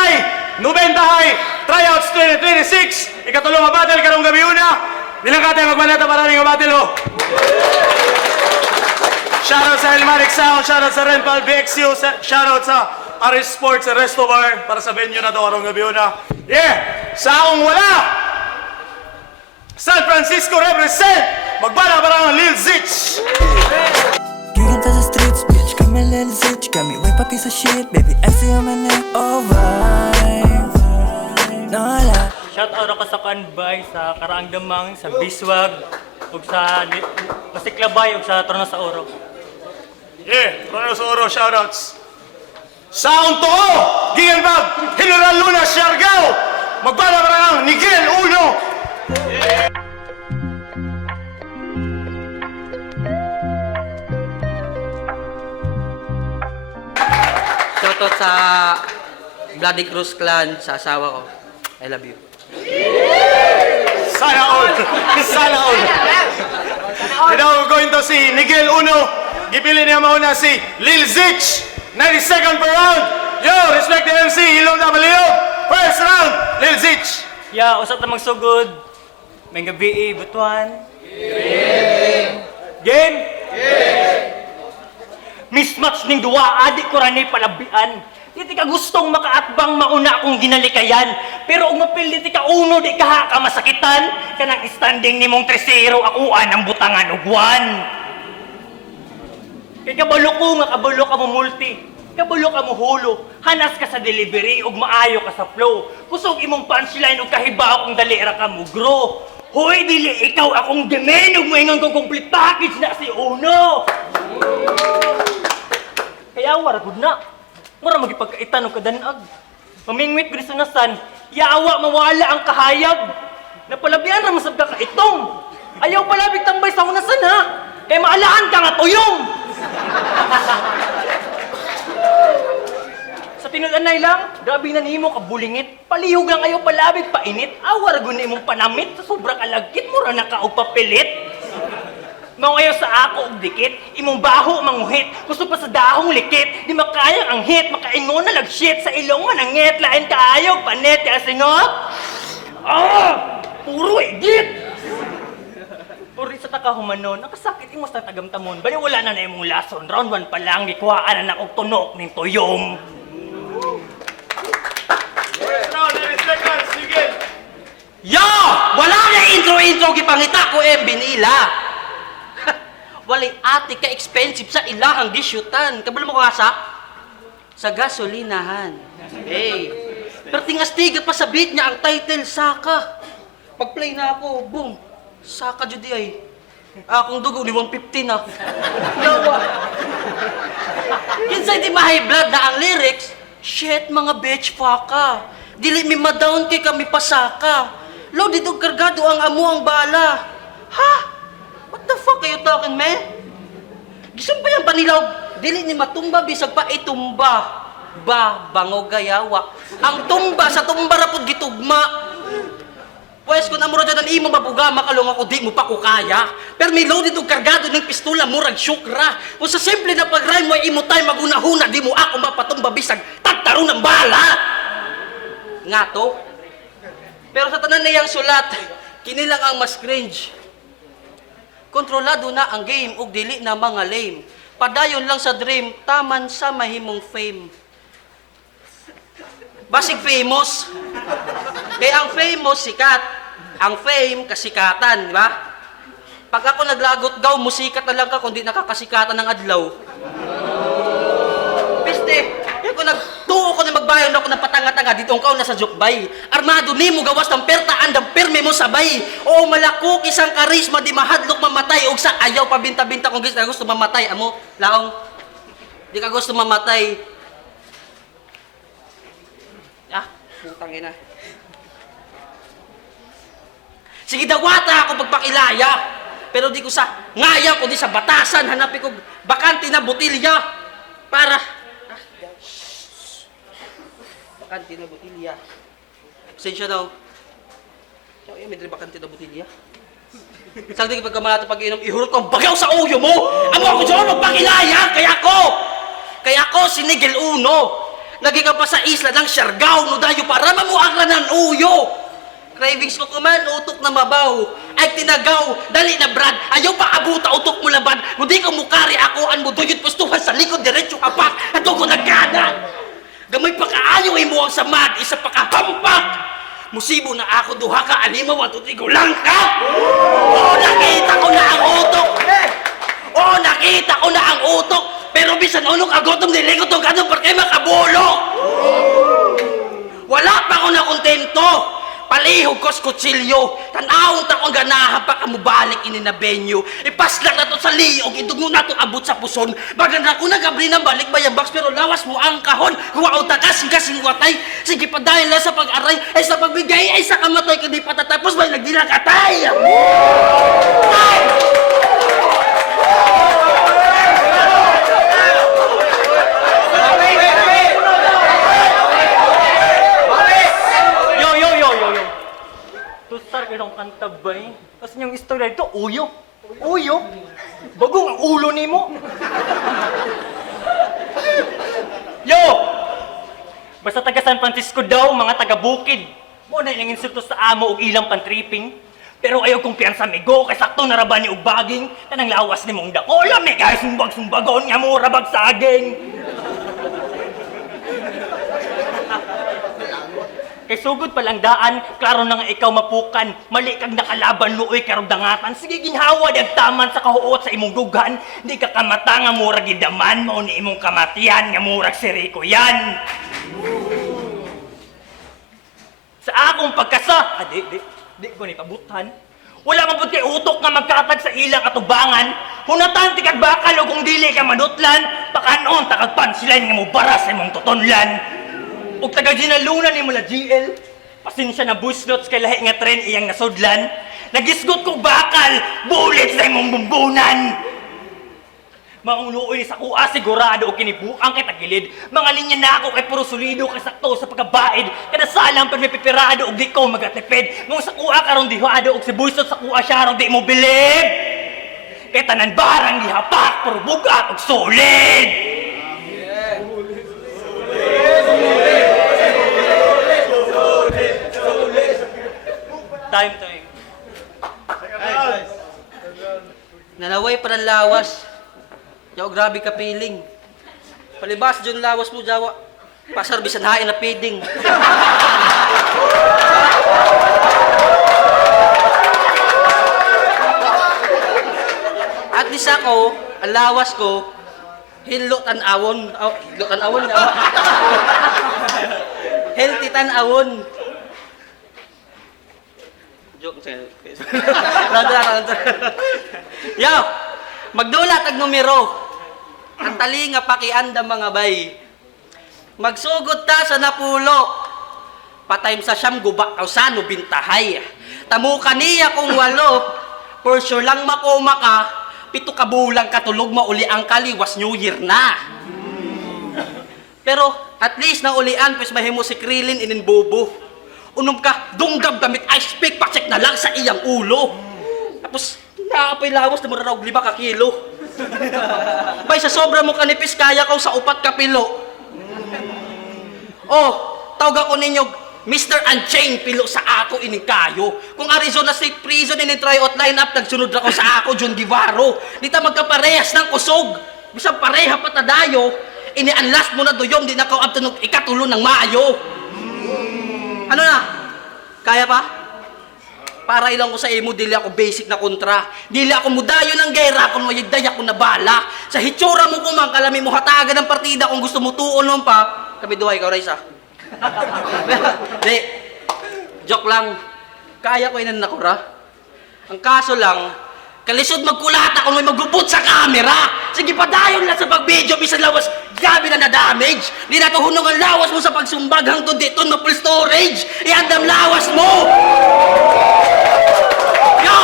July, 90 High, Tryouts 2026. Ikatulong nga battle karong gabi una. Bilang katay magmanata para rin nga battle ho. Shoutout sa Elmaric Sound, shoutout sa Renpal BXU, shoutout sa Aris Sports, Resto Bar para sa venue na to karong gabi una. Yeah! Sa akong wala! San Francisco represent! Magbala para ng Lil Zich! You can touch the streets, bitch, come a little Zich. Got me whip a piece of shit, baby, I see on my neck. Alright, no lie. Shout out ako sa Kanbay, sa Karaang Damang, sa Biswag, ug sa Pasiklabay, ug sa Trono sa Oro. Yeah, Trono sa Oro, shoutouts. Sa akong too, Gigan Bag, General Luna, Siargao, magbala para ng Miguel Uno. Shoutout sa Bloody Cruz Clan, sa asawa ko. I love you. Sana all. Sana all. Now we're going to see Miguel Uno. Gipili niya mauna si Lil Zich. 92nd per round. Yo, respect the MC. Ilong W. First round, Lil Zich. Ya, usap na magsugod. May gabi, butuan. Game! Mismatch ning duwa, adik ko rani palabian. Di ka gustong makaatbang mauna akong ginalikayan. Pero kung mapildi ka uno, di ka masakitan. Kanang standing ni mong 3-0, akuan ang butangan ugwan. Kay kabalo ko nga kabalo ka mo multi. Kabalo ka mo hulo. Hanas ka sa delivery ug maayo ka sa flow. Kusog imong punchline ug kahibaw kung dalira ka mo grow. Hoy, dili ikaw akong demen ug moingon kong complete package na si Uno. Kaya wara gud na. Mura magipagkaitan og kadanag. Mamingwit gud sa nasan, yawa mawala ang kahayag. Napalabian ra masab ka itong. Ayaw palabig tambay sa unasan ha. Kay maalaan ka nga tuyong. Sa tinud-anay lang, grabe na nimo ka bulingit. Palihog lang ayaw palabig painit. Awar gud na imong panamit sa sobra kalagkit mo ra naka og papilit. Mao ayaw sa ako og dikit, imong baho manguhit, gusto pa sa dahong likit, di makayang ang hit, makaingon na lag shit sa ilong man ang ngit, lain kaayog panet ya singot. Puro edit. Puri sa takahumanon, nakasakit imo sa tagamtamon, bali wala na imong lason, round 1 pa lang gikuhaan na og tunok ning tuyong. First round, 90 seconds, Miguel. Yo! Wala na intro gipangita ko Binila. Walay ate ka expensive sa ilahang gisyutan. Kabalo mo ko nga sa gasolinahan. Hey. Pero tingas-tiga pa sa beat niya ang title, Saka. Pag-play na ako, boom. Saka judi ay. Akong dugo ni 150 na. Yawa. Kinsay di ma-high blood na ang lyrics, shit mga bitch faka. Dili mi ma-down kay kami pasaka. Loaded og kargado ang amo ang bala. Ha? What the fuck are you talking, man? Gisong pa yan panilaw. Dili ni matumba, bisag pa itumba. Bango gayawa. Ang tumba sa tumba rapod gitugma. Pwes kung amuro dyan ang imo mabuga, makalong ako, di mo pa ko kaya. Pero may loaded og kargado ng pistola, murag syukra. Kung sa simple na pag-rhyme mo, imo tayo magunahuna, di mo ako mapatumba, bisag tataro ng bala. Nga to. Pero sa tanan niyang sulat, kinilang ang mas cringe. Kontrolado na ang game ug dili na mga lame. Padayon lang sa dream, taman sa mahimong fame. Basig famous. Kaya ang famous sikat, ang fame kasikatan, di ba? Pag ako naglagot gaw, musikat na lang ka kung di nakakasikatan ng adlaw. Piste, kaya ko nagtuo ko na magbayon ako ng patanga-tanga dito ang kaon na sa jukbay. Armado ni mo gawas ng perta andang perme mo sabay. O malako isang karisma di mahadlok mamatay og sa ayaw pabinta-binta kung gusto mamatay amo. Laong di ka gusto mamatay. Putang ina. Sige dawata ako pagpakilaya. Pero di ko sa ngaya kundi sa batasan hanapin ko bakante na botilya para bakante na botilya. Sensya daw. Kaya may dili bakante na botilya. Sagdi kapag kamalato pag-inom, ihurot ko ang bagaw sa uyo mo! Amo ako dyan magpakilaya! Kaya ako si Miguel Uno! Lagi ka pa sa isla ng Siargao, no dayo para mamuang ng uyo. Cravings ko kuman, utok na mabaw. Ay tinagaw, dali na brad. Ayaw pa abuta, utok mo laban. Hindi ka mukari ako, an mo duyot pustuhan sa likod, diretso apak. Ato ko nagana. Gamay pa kaayo ay mo ang samad, isa pa kahampak. Musibo na ako, duha ka, anima, watutigo lang ka. Oo, nakita ko na ang utok. Oo, nakita ko na ang utok. Pero bisan unong agotom niligot ng ganun porque makabulok. Wala pa ako na kontento. Palihog ko sa kutsilyo. Tanawang takong ganahan pa ka mo balik ini na venue. Ipaslang na to sa liog. Idugno na to abot sa puson. Bagan na ko nagabri ng balik bayang box. Pero lawas mo ang kahon. Huwag takas, kasing watay. Sige pa dahil lang sa pag-aray. Ay sa pagbigay, ay sa kamatoy. Kundi patatapos may nagdilang atay. Ay! Tusar ka ng kantabay. Tapos niyang istorya ito, uyo. Uyo? Bagong ang ulo ni mo. Yo! Basta taga San Francisco daw, mga taga Bukid. Mo na ilang insulto sa amo o ilang pantripping. Pero ayaw kong piyansa migo, kay sakto naraban ni Ubaging. Tanang lawas ni mong dakola, may guys, sumbag-sumbagon nga mo rabag saging. Kay sugod palang daan, klaro na nga ikaw mapukan. Mali kag nakalaban mo, uy, karong dangatan. Sige, ginhawa, dagtaman sa kahuot sa imong dugan. Di ka kamata nga murag idaman mo ni imong kamatian nga murag si Rico yan. Sa akong pagkasa, di ko ni pabutan. Wala mabot kay utok nga magkatag sa ilang atubangan. Hunatan ti kag bakal o kung dili ka manutlan, pakanon takag pansilan nga mo baras sa imong tutonlan. Ug taga ginalunan ni mula GL, pasensya na buslots kay lahi nga tren iyang nasudlan. Nagisgot kong bakal, bulit sa imong bumbunan. Maunuoy ni sa kuha sigurado o kinibuang kay tagilid. Mga linya na ako kay puro solido kay sakto sa pagkabaid. Kada salang pag may pipirado og di ko magatipid. Mong sa kuha karon dihado og si buslots sa kuha siya ron di mo bilib. Kay tanan barang dihapak, puro bugat og solid. Time. Nanaway pa ng lawas. Yaw, grabe ka piling. Palibas, dyan lawas mo, Jawa. Pasarbisan hain na piding. At least ako, ang lawas ko, hilo tan-awon. Oh, hilo tan-awon, Jawa. Healthy tan-awon. Joke sa'yo. Yo! Magdulat ang numero. Ang talinga pakianda mga bay. Magsugod ta sa napulo. Patime sa siyam guba kausano bintahay. Tamu kaniya kung walo. For sure lang makoma ka. 7 ka bulang katulog mauli ang kaliwas New Year na. Pero at least na ulian pues mahimo si Krillin inin bobo. Unom ka, dunggab damit ice pick, pacheck na lang sa iyang ulo. Tapos, nakapay lawas na mura 5 ka kilo. Bay, sa sobra mo kanipis, kaya ko sa 4 ka pilo. Oh, tawag ako ninyo, Mr. Unchained, pilo sa ako ining kayo. Kung Arizona State Prison, ining tryout lineup, nagsunod ako sa ako, John Guevaro. Di ta magkaparehas ng kusog. Bisang pareha patadayo, ini-unlast mo na doyom, di na kauab tunog ikatulo ng maayo. Ano na? Kaya pa? Para ilang ko sa imo, dili ako basic na kontra. Dili ako mudayo ng gera kung mayagday ako na bala. Sa hitsura mo kumang kalami mo hatagan ng partida kung gusto mo tuon mo pa. Kami duhay, ikaw Raisa. Di, joke lang. Kaya ko inan nakura. Ang kaso lang, kalisod magkulata kung may magbubut sa camera. Sige pa dayon lang sa pag-video, bisan lawas, gabi na na-damage. Di na to hunong ang lawas mo sa pagsumbag hangtod dito no full storage. Iandam lawas mo! Yo!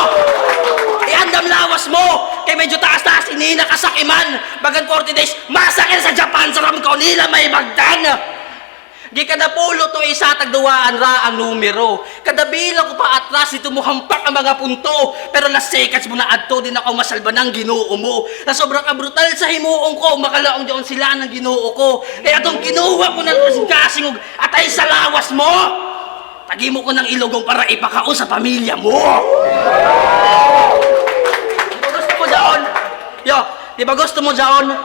Iandam lawas mo! Kay medyo taas-taas, inina kasakiman. Bagan 40 days, masakit sa Japan, sa ramko nila may magdan. Gi kada pulo to isa tagduwaan ra ang numero. Kada bilang ko pa atras dito mo hampak ang mga punto. Pero last seconds mo na adto din ako masalba ng Ginoo mo. Na sobrang ka brutal sa himuong ko, makalaong diyon sila ng Ginoo ko. Kaya atong kinuha ko ng kasing og atay sa lawas mo. Tagi mo ko ng ilogong para ipakao sa pamilya mo. Di ba gusto mo daon? Yo, di ba gusto mo daon?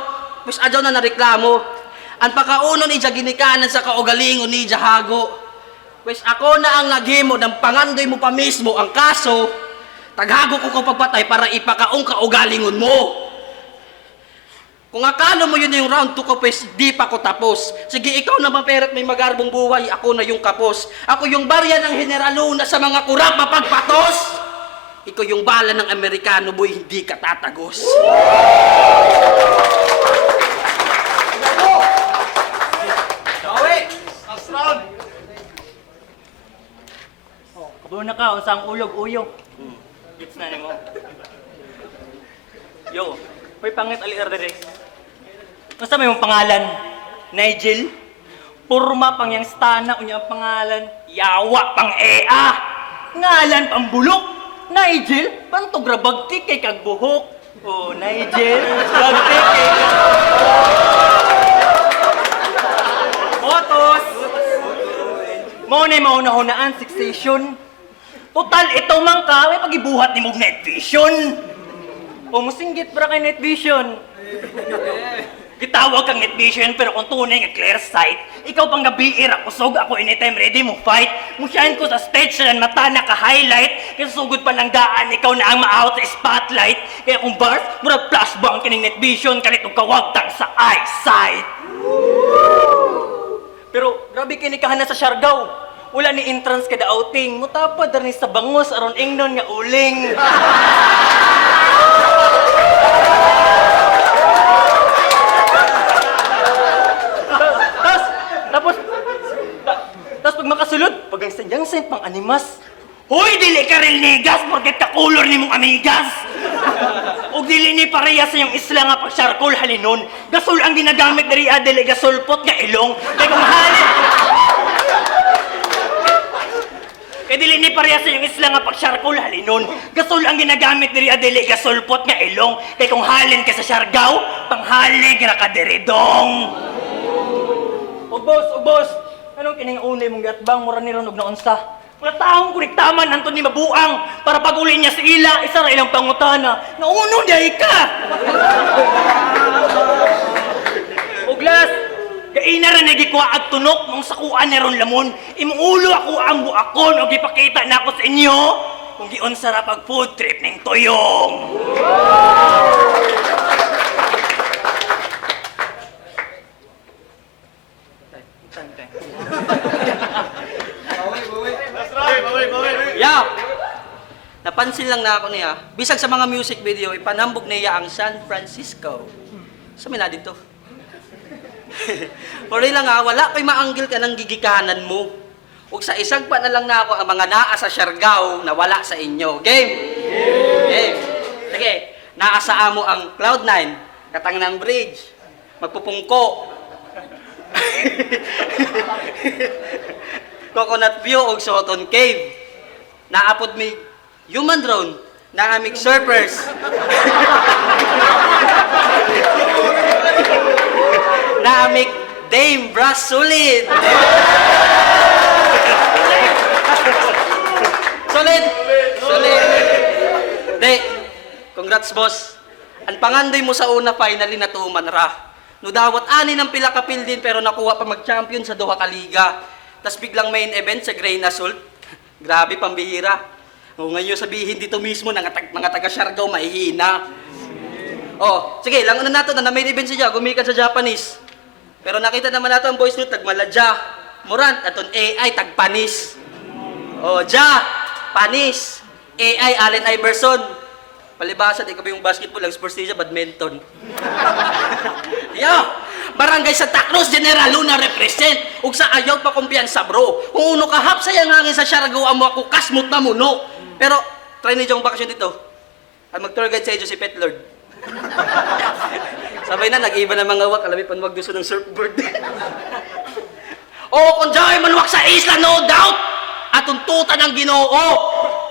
Pues adyaw na nareklamo. Ang pakauno ni ginikanan sa kaugalingon ni hago. Pues ako na ang naghimo ng pangandoy mo pa mismo ang kaso. Taghago ko kung pagpatay para ipakaong kaugalingon mo. Kung akala mo yun yung round 2 ko, pues di pa ko tapos. Sige, ikaw naman pero may magarbong buhay, ako na yung kapos. Ako yung barya ng General Luna sa mga kurap mapagpatos. Ikaw yung bala ng Amerikano, boy, hindi ka tatagos. Kabuo na ka, unsang ulog-uyog. Gits na mo. Yo, may pangit ali dere. Basta may mong pangalan, Nigel. Purma pang yang stana unya ang pangalan, yawa pang ea. Ngalan pang bulok. Nigel, pantog ra bagtik kay kag buhok. Oh, Nigel, bagtik kay kag Motos. Mo na mauna-hunaan sixation. Total, ito man ka, may pagibuhat ni mong night vision. O musinggit para kay night vision. Gitawag kang night vision, pero kung tunay nga clear sight, ikaw pang gabiir, kusog ako anytime ready mo fight. Musyahin ko sa stage na mata naka-highlight, kaya sugod pa lang daan, ikaw na ang ma-out sa spotlight. Kaya kung bars, murag flashbang kining night vision, kanitong kawagtang sa eyesight. Pero grabe kinikahan na sa Siargao. Wala ni entrance kada outing. Mutapad rin sa bangos aron ingnon nga uling. Tapos pag makasulod, pag ang sanyang pang animas. Hoy, dili ka rin negas, porket kakulor ni mong amigas. O dili ni pareha sa iyong isla nga pag charcoal halinon. Gasol ang ginagamit diri dili gasolpot nga ilong. Kaya kung halin... Kaya dili ni pareha sa iyong isla nga pag charcoal halinon. Gasol ang ginagamit diri dili gasolpot nga ilong. Kaya kung halin ka sa Siargao, panghalig ra ka diri dong. O boss, anong kining unay mong gatbang mura ni ron og naunsa? Mga taong kuniktaman nanto ni mabuang para pag-uli niya sa ila, isa ra ilang pangutana. Naunong diay ka! Uglas, kaina ra nagikuha at tunok mong sakuan ni ron lamon. Imuulo ako ang buakon o gipakita na ako sa inyo kung giunsa ra pag food trip ning tuyong. Yeah. Napansin lang na ako niya, bisag sa mga music video, ipanambog niya ang San Francisco. Sa mina dito. Pero lang wala ko'y maanggil ka ng gigikanan mo. Ug sa isang pa na lang na ako ang mga naa sa Siargao na wala sa inyo. Game? Game. Sige, naa sa amo ang Cloud9, Katangnang Bridge, Magpupungko, Coconut View ug Soton Cave. Naapod mi human drone, naamig surfers. Naamig Dame Brass Sulit. Solid. De, congrats boss. Ang pangandoy mo sa una finally natuman ra. No dawat ani ng pila ka din pero nakuha pa mag-champion sa duha ka liga. Tas biglang main event sa Grey Assault. Grabe pambihira. O ngayon sabihin dito mismo ng mga taga Siargao mahihina. Oh, sige, lang nato na main event siya, gumikan sa Japanese. Pero nakita naman nato ang boys nito tagmaladya. Murant aton AI tagpanis. Oh, ja, panis. AI Allen Iverson. Palibasa di ka ba yung basketball, ang sports niya badminton. Yo, Barangay Santa Cruz, General Luna represent. Ug sa ayaw pa kumpiyansa bro. Kung uno ka hap sayang hangin sa Siargao amo ako kasmot na muno. Pero try ni jong bakasyon dito. Ang mag-tour guide sa inyo si Pet Lord. Sabay na nag-iba na mga wak, alabi pan magduso ng surfboard. O kung dyan manuwak sa isla, no doubt! At tuntutan ng Ginoo.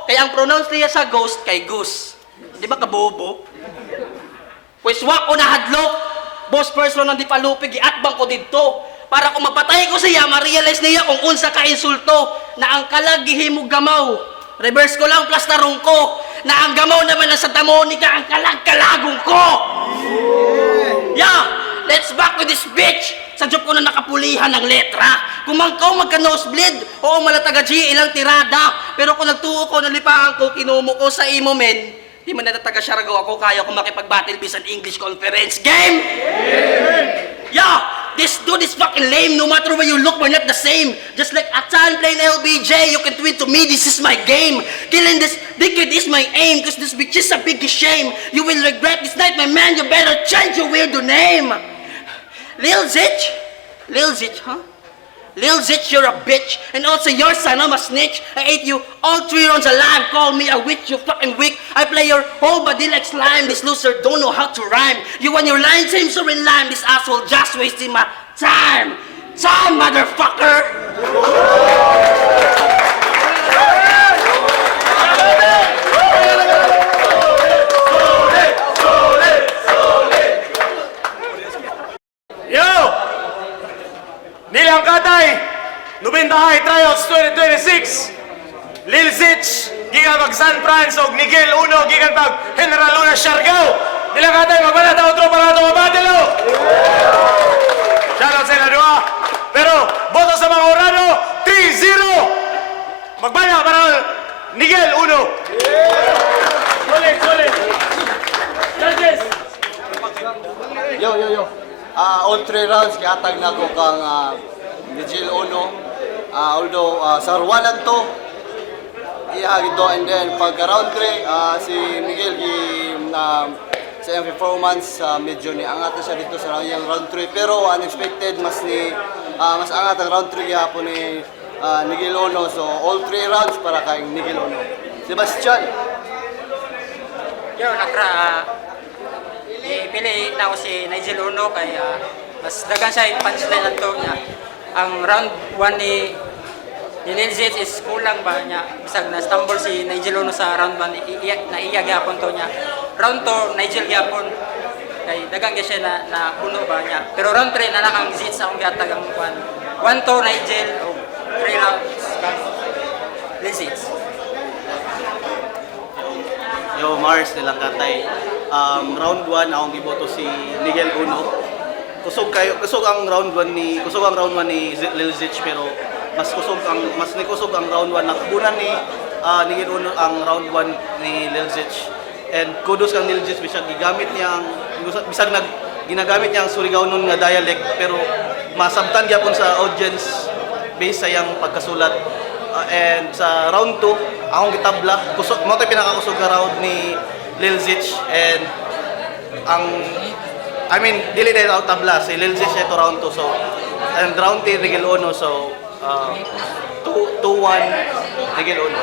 Kaya ang pronounce niya sa ghost kay Goose. Di ba kabobo? Pues wak ko nahadlok. Boss person ng di palupig, iatbang ko dito. Para kung mapatay ko siya, ma-realize niya kung unsa ka insulto na ang kalag gihimog gamaw. Reverse ko lang, plus tarong ko. Na ang gamaw naman ng Santa Monica, ang kalag-kalagong ko. Yeah, let's back with this bitch. Sa job ko na nakapulihan ng letra. Kung mangkaw magka-nosebleed, oo malataga G, ilang tirada. Pero kung nagtuo ko, nalipaan ko, kinumo ko sa imo men, di man natataga Siargao ako, kaya ko makipag-battle bisan English conference game. Yeah, this dude is fucking lame. No matter where you look, we're not the same. Just like Atan playing LBJ, you can tweet to me, this is my game. Killing this dickhead is my aim, cause this bitch is a big shame. You will regret this night, my man, you better change your weirdo name. Lil Zitch, huh? Lil Zitch, you're a bitch. And also your son, I'm a snitch. I ate you all 3 rounds alive. Call me a witch, you fucking weak. I play your whole body like slime. This loser don't know how to rhyme. You and your line same so in line. This asshole just wasting my time. Time, motherfucker! Yo! Nilang Katay, Nubinta High Tryouts 2026. Lil Zitch, gikan pag San Franz og Miguel Uno, gikan pag General Luna Siargao. Nilang Katay, magbanata o tropa na ito mabatelo. Shoutout sa ila dua. Pero, boto sa mga orano, 3-0. Magbana para Miguel Uno. Solid. Judges. Yo. All 3 rounds, kiatag na ko kang Miguel Uno. Although, sa Ruanan to, ihagid to. And then, pagka round 3, si Miguel, sa iyang performance, medyo ni angat na siya dito sa round 3. Pero, unexpected, mas angat ang round 3 gihapon ni Miguel Uno. So, all 3 rounds para kay Miguel Uno. Sebastian. Yo, ipili na ko si Nigel Uno kay mas dagan siya yung punchline lang to niya. Ang round 1 ni Lil Zitch is kulang ba niya. Bisag na stumble si Nigel Uno sa round 1, naiya gyapon to niya. Round 2, Nigel gyapon. Kay dagang siya na puno ba niya. Pero round 3 na lang ang Zitch akong gatag ang 1-2 Nigel o 3 rounds kang Lil Zitch. Yo, Mars nilang Katay. Round 1 akong giboto si Miguel Uno. Kusog ang round 1 ni Lil Zitch, pero mas kusog ang round 1 na kunan ni Miguel Uno ang round 1 ni Lil Zitch. And kudos kang Lil Zitch bisag ginagamit niya ang Surigao-non nga dialect, pero masabtan gyapon sa audience based sa iyang pagkasulat. And sa round 2 akong gitabla, mo tay pinakakusog nga round ni Lil Zitch, and dili na ito tabla, si Lil Zitch ito round 2, so, and round 3, Miguel Uno, so, 2-1, Miguel Uno.